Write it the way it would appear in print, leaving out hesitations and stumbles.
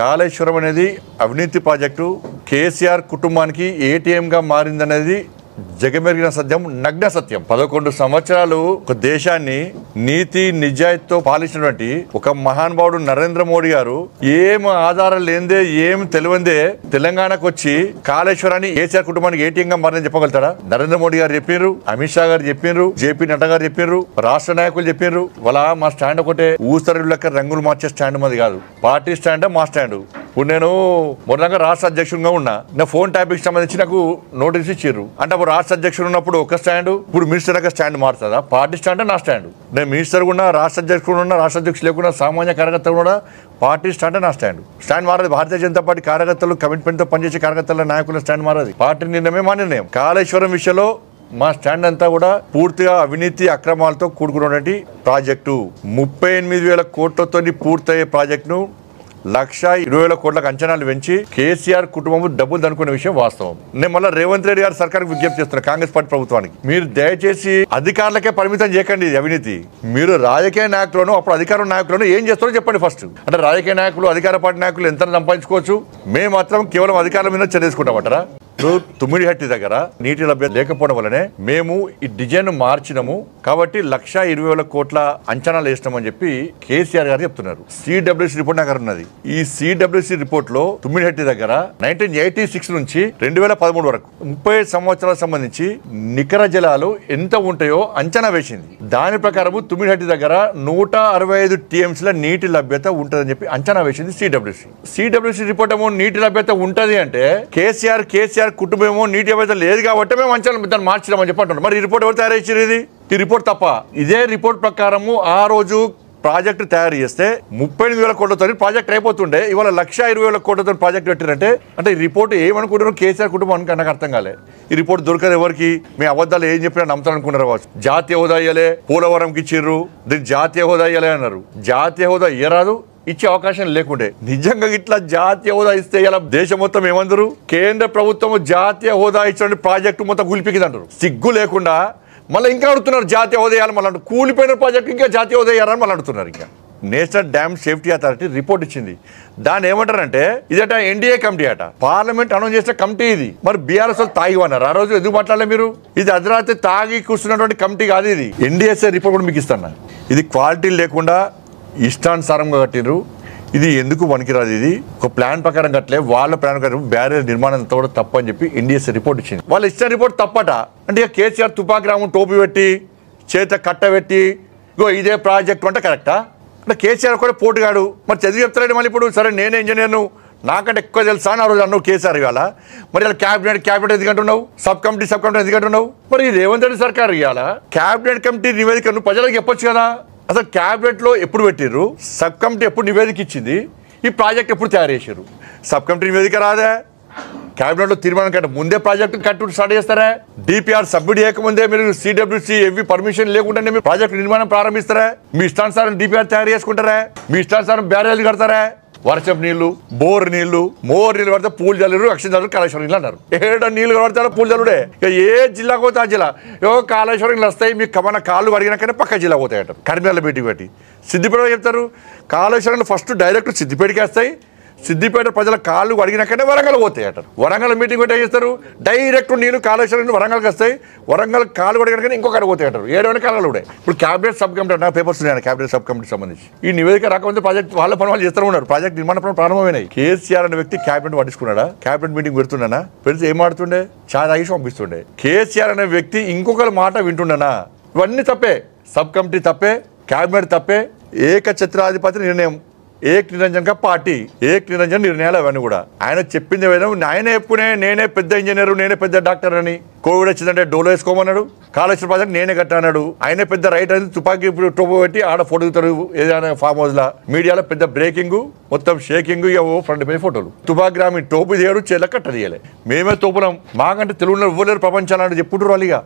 కాళేశ్వరం అనేది అవినీతి ప్రాజెక్టు కేసీఆర్ కుటుంబానికి ఏటీఎంగా మారిందనేది జగమెరిగిన సత్యం, నగ్న సత్యం. 11 సంవత్సరాలు ఒక దేశాన్ని నీతి నిజాయితీతో పాలించినటువంటి ఒక మహానుభావుడు నరేంద్ర మోడీ గారు ఏం ఆధారం లేదే, ఏం తెలియందే తెలంగాణకు వచ్చి కాళేశ్వరాన్ని కేసీఆర్ కుటుంబానికి ఏటీఎంగా మారిందని చెప్పగలుగుతారా? నరేంద్ర మోడీ గారు చెప్పిర్రు, అమిత్ షా గారు చెప్పిర్రు, జేపీ నడ్డా గారు చెప్పిర్రు, రాష్ట్ర నాయకులు చెప్పిర్రు. వాళ్ళ మా స్టాండ్ ఒకటే, ఊసరి లెక్క రంగులు మార్చే స్టాండ్ మాది కాదు, పార్టీ స్టాండ్ మా స్టాండ్. ఇప్పుడు నేను మొదలంగా రాష్ట్ర అధ్యక్షుడిగా ఉన్నా, నా ఫోన్ టాపిక్ సంబంధించి నాకు నోటీస్ ఇచ్చిర్రు. అంటే అప్పుడు రాష్ట్ర అధ్యక్షుడు ఉన్నప్పుడు ఒక స్టాండ్, ఇప్పుడు మినిస్టర్ యొక్క స్టాండ్ మారుతుందా? పార్టీ స్టాండ్ నా స్టాండ్. నేను మినిస్టర్ ఉన్నా, రాష్ట్ర అధ్యక్షుడు ఉన్నా, రాష్ట్ర అధ్యక్షులు లేకుండా సామాన్య కార్యకర్తలు కూడా పార్టీ స్టాండ్ నా స్టాండ్. స్టాండ్ మారదు. భారతీయ జనతా పార్టీ కార్యకర్తలు, కమిట్మెంట్ తో పనిచేసే కార్యకర్తల నాయకుల స్టాండ్ మారదు. పార్టీ నిర్ణయమే మా నిర్ణయం. కాళేశ్వరం విషయంలో మా స్టాండ్ అంతా కూడా పూర్తిగా అవినీతి అక్రమాలతో కూడుకున్నటువంటి ప్రాజెక్టు. 38,000 కోట్లతో పూర్తయ్యే ప్రాజెక్టును 1,20,000 కోట్లకు అంచనాలు పెంచి కేసీఆర్ కుటుంబం డబ్బులు దనుకునే విషయం వాస్తవం. నేను మళ్ళీ రేవంత్ రెడ్డి గారి సర్కార్కి విజ్ఞప్తి చేస్తున్నా, కాంగ్రెస్ పార్టీ ప్రభుత్వానికి, మీరు దయచేసి అధికారులకే పరిమితం చేయకండి ఇది అవినీతి. మీరు రాజకీయ నాయకులను, అప్పుడు అధికార నాయకులను ఏం చేస్తారో చెప్పండి ఫస్ట్. అంటే రాజకీయ నాయకులు, అధికార పార్టీ నాయకులు ఎంత సంపాదించుకోవచ్చు, మేము మాత్రం కేవలం అధికారుల మీద చర్య తీసుకుంటామంటారా? తుమ్మిడిహట్టి దగ్గర నీటి లభ్యత లేకపోవడం వల్లనే మేము ఈ డిజైన్ మార్చినాము, కాబట్టి 1,20,000 కోట్ల అంచనాలు వేసినామని చెప్పి కేసీఆర్ గారు చెప్తున్నారు. సిడబ్ల్యూసీ రిపోర్ట్ నాకు ఉన్నది. ఈ సిడబ్ల్యూసీ రిపోర్ట్ లో తుమ్మిడిహట్టి దగ్గర 1986 నుంచి 2013 వరకు 30 సంవత్సరాలకు సంబంధించి నికర జలాలు ఎంత ఉంటాయో అంచనా వేసింది. దాని ప్రకారం తుమ్మిడిహట్టి దగ్గర 165 టీఎంసీల నీటి లభ్యత ఉంటుందని చెప్పి అంచనా వేసింది సిడబ్ల్యూసీ. సిడబ్ల్యూసీ రిపోర్ట్ ఏమో నీటి లభ్యత ఉంటది అంటే కేసీఆర్ కుటుంబమేమో నీటి లభ్యత లేదు కాబట్టి మేము అంచనా దాన్ని మార్చినామని చెప్పి అంటున్నాం. మరి ఈ రిపోర్ట్ ఎవరు తయారు చేసారు? ఇది ఈ రిపోర్ట్ తప్ప. ఇదే రిపోర్ట్ ప్రకారము ఆ రోజు ప్రాజెక్టు తయారు చేస్తే 38,000 కోట్లతో ప్రాజెక్ట్ అయిపోతుండే. ఇవాళ 1,20,000 కోట్లతో ప్రాజెక్ట్ పెట్టారంటే అంటే ఈ రిపోర్ట్ ఏమనుకుంటున్నారు కేసీఆర్ కుటుంబానికి నాకు అర్థం కాలే. ఈ రిపోర్ట్ దొరకదు ఎవరికి. మీ అబద్ధాలు ఏం చెప్పినా నమ్ముతారనుకున్నారు కావచ్చు. జాతీయ హోదా ఇయ్యలే, పోలవరంకి ఇచ్చిర్రు, దీనికి జాతీయ హోదా ఇయ్యలే అన్నారు. జాతీయ హోదా ఇయ్యరాదు, ఇచ్చే అవకాశం లేకుండే. నిజంగా ఇట్లా జాతీయ హోదా ఇస్తే ఇలా దేశం మొత్తం ఏమందరు, కేంద్ర ప్రభుత్వం జాతీయ హోదా ఇచ్చిన ప్రాజెక్టు మొత్తం కూలిపికిందంటారు. సిగ్గు లేకుండా మళ్ళీ ఇంకా అడుగుతున్నారు జాతీయ హోదా ఇవ్వాలి. మళ్ళీ కూలిపోయిన ప్రాజెక్టు ఇంకా జాతీయ హోదా ఇవ్వాలని మళ్ళీ అడుగుతున్నారు. ఇంకా national dam safety authority report ఇచ్చింది. దాన్ని ఏమంటారంటే ఇదట ఎన్డీఏ కమిటీ అట, పార్లమెంట్ అనౌన్స్ చేసిన కమిటీ ఇది. మరి బీఆర్ఎస్ వాళ్ళు తాగి అన్నారు ఆ రోజు, ఎందుకు మాట్లాడలే మీరు? ఇది అర్ధరాత్రి తాగి కూర్చున్నటువంటి కమిటీ కాదు ఇది. ఎన్డీఎస్ఏ రిపోర్ట్ కూడా మీకు ఇస్తాను. ఇది క్వాలిటీ లేకుండా ఇష్టానుసారంగా కట్టిర్రు. ఇది ఎందుకు పనికిరాదు. ఇది ఒక ప్లాన్ ప్రకారం కట్టలే, వాళ్ళ ప్లాన్ ప్రకారం బ్యారియర్ నిర్మాణం అంతా కూడా తప్పు అని చెప్పి ఎన్డీఎస్ఏ రిపోర్ట్ ఇచ్చింది. వాళ్ళు ఇచ్చిన రిపోర్ట్ తప్పట. అంటే ఇక కేసీఆర్ తుపాకి రాము టోపీ పెట్టి చేత కట్టబెట్టి ఇగో ఇదే ప్రాజెక్టు అంటే కరెక్టా? అంటే కేసీఆర్ కూడా పోటుగాడు. మరి చదివి చెప్తారండి మళ్ళీ ఇప్పుడు. సరే నేను ఇంజనీర్ను, నాకంటే ఎక్కువ తెలుసా అని ఆ రోజు అన్నావు కేసీఆర్. ఇవాళ మరి ఇలా క్యాబినెట్ ఎందుకంటున్నావు, సబ్ కమిటీ ఎందుకంటున్నావు? మరి రేవంత్ రెడ్డి సర్కార్ ఇవాళ క్యాబినెట్ కమిటీ నివేదికను ప్రజలకు చెప్పొచ్చు కదా. అసలు క్యాబినెట్ లో ఎప్పుడు పెట్టిర్రు, సబ్ కమిటీ ఎప్పుడు నివేదిక ఇచ్చింది, ఈ ప్రాజెక్ట్ ఎప్పుడు తయారు చేశారు? సబ్ కమిటీ నివేదిక రాదే, క్యాబినెట్ లో తీర్మానం కంటే ముందే ప్రాజెక్టు కట్టు స్టార్ట్ చేస్తారా? డిపిఆర్ సబ్మిట్ చేయకముందే మీరు సిడబ్ల్యూసీ ఎవి పర్మిషన్ లేకుండానే మీరు ప్రాజెక్టు నిర్మాణం ప్రారంభిస్తారా? మీ ఇష్టానుసారం డిపిఆర్ తయారు చేసుకుంటారా? మీ ఇష్టానుసారం బ్యారేజ్ కడతారా? వర్షం నీళ్లు, మోర్ నీళ్లు పడితే పూలు జల్లురు, అక్షం జల్లురు, కాళేశ్వరం నీళ్ళు అన్నారు. ఏడ నీళ్లు పడతారో పూలు జల్లుడే. ఇక ఏ జిల్లాకు పోతే ఆ జిల్లా కాళేశ్వరం నీళ్ళు వస్తాయి, మీకు మన కాళ్ళు అడిగినాకనే పక్క జిల్లా పోతాయి అంటారు. కరీంనగర్ మీటింగ్ పెట్టి సిద్దిపేట చెప్తారు కాళేశ్వరం ఫస్ట్ డైరెక్ట్ సిద్దిపేటకి వస్తాయి, సిద్దిపేట ప్రజల కాళ్ళు అడిగినాకనే వరంగల్ పోతాయి అంటారు. వరంగల్ మీటింగ్ పెట్టి ఏం చేస్తారు, డైరెక్ట్ నీళ్ళు కాళేశ్వరం వరంగల్కి వస్తాయి, వరంగల్ కాళ్ళు అడిగినాకనే ఇంకొకటి పోతాయి అంటారు. 7 కాలాలు కూడా. ఇప్పుడు క్యాబినెట్ సబ్ కమిటీ నా పేపర్స్ ఉన్నాయి క్యాబినెట్ సబ్ కమిటీ సంబంధించి. ఈ నివేదిక రాకముందే ప్రాజెక్ట్ వాళ్ళ పని వాళ్ళు చేస్తూ ఉన్నారు. ప్రాజెక్ట్ నిర్మాణ పనులు ప్రారంభమైనాయి. కేసీఆర్ అనే వ్యక్తి క్యాబినెట్ పట్టించుకున్నాడా? క్యాబినెట్ మీటింగ్ పెడుతున్నానా? పెడితే ఏం ఆడుతుండే, చాలా తాగి పంపిస్తుండే. కేసీఆర్ అనే వ్యక్తి ఇంకొకరి మాట వింటుండనా? ఇవన్నీ తప్పే. సబ్ కమిటీ తప్పే, క్యాబినెట్ తప్పే, ఏకఛత్రాధిపతి నిర్ణయం, ఏక్ నిరంజన్ కా పార్టీ, ఏక్ నిరంజన్ నిర్ణయాలు అవన్నీ కూడా. ఆయన చెప్పింది ఏదైనా ఆయనే చెప్పుకునే నేనే పెద్ద ఇంజనీరు, నేనే పెద్ద డాక్టర్ అని. కోవిడ్ వచ్చిందంటే డోలో వేసుకోమన్నాడు, కాళేశ్వరం ప్రాజెక్ట్ నేనే కట్టాడు. ఆయనే పెద్ద రైట్ అని తుపాకీ టోపు పెట్టి ఆడ ఫోటో దిగుతారు ఏదైనా ఫామ్ హౌస్ లా. మీడియాలో పెద్ద బ్రేకింగ్, మొత్తం షేకింగ్, ఫ్రంట్ పేజ్ ఫోటోలు. తుపాకీ రామి టోపు తీయడు, చేల కట్ట తీయలే. మేమే తోపులం, మాకంటే తెలుగులో ఇవ్వలేరు ప్రపంచాలని చెప్పుకుంటారు వాళ్ళు. ఇక